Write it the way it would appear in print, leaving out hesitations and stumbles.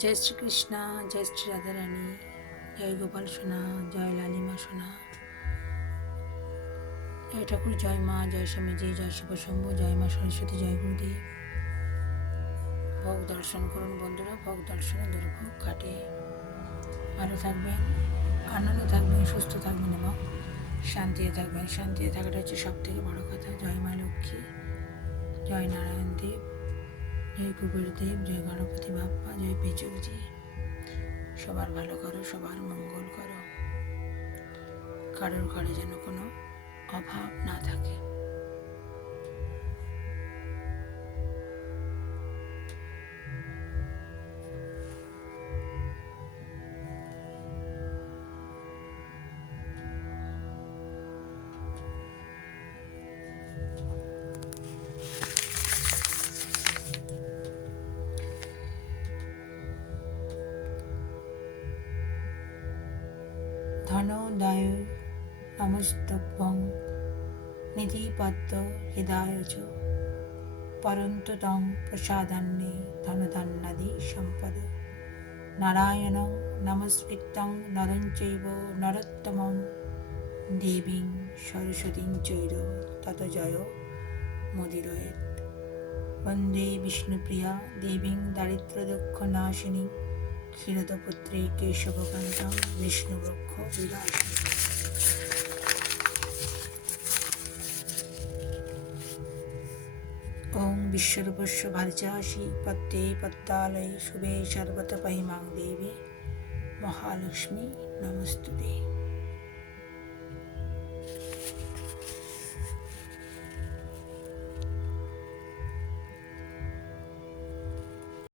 জয় শ্রীকৃষ্ণ, জয় শ্রী রাধারানী, জয় গোপাল সোনা, জয় লালিমা সোনা, জয় ঠাকুর, জয় মা, জয় স্বামীজি, জয় শিবশম্ভু, জয় মা সরস্বতী, জয় গুরুদেব। ভোগ দর্শন করুন বন্ধুরা, ভোগ দর্শনে দুর্ভোগ কাটে। ভালো থাকবেন, আনন্দ থাকবেন, সুস্থ থাকবেন এবং শান্তিতে থাকবেন। শান্তিতে থাকাটা হচ্ছে সব থেকে বড় কথা। জয় মা লক্ষ্মী, জয় নারায়ণ দেব, জয় কুবের দেব, জয় গণপতি বাপ্পা, জয় পেচকজি। সবার ভালো করো, সবার মঙ্গল করো, কারোর ঘরে যেন কোনো অভাব না থাকে। ধনদায় নমস্তভ্যং নিধিপদ্ম হৃদয় চ পরন্তু তং প্রসাদান্নে ধনধান্যাদি সম্পদ। নারায়ণং নমস্কৃত্যং নরং চৈব নরোত্তমং দেবীং সরস্বতীং চৈব তত জয় মুদিরয়েৎ। বন্দে বিষ্ণুপ্রিয়া দেবীং দারিদ্র্যদুঃখনাশিনীং ক্ষীরদপুত্রে কেশবকান্তাং বিষ্ণুবক্ষ বিলাসিনীং। ওম বিশ্বরূপস্য ভারচাসি পদ্মে পদ্মালয়ে শুভে সর্বত পহিমাং দেবী মহালক্ষ্মী নমস্তুতে।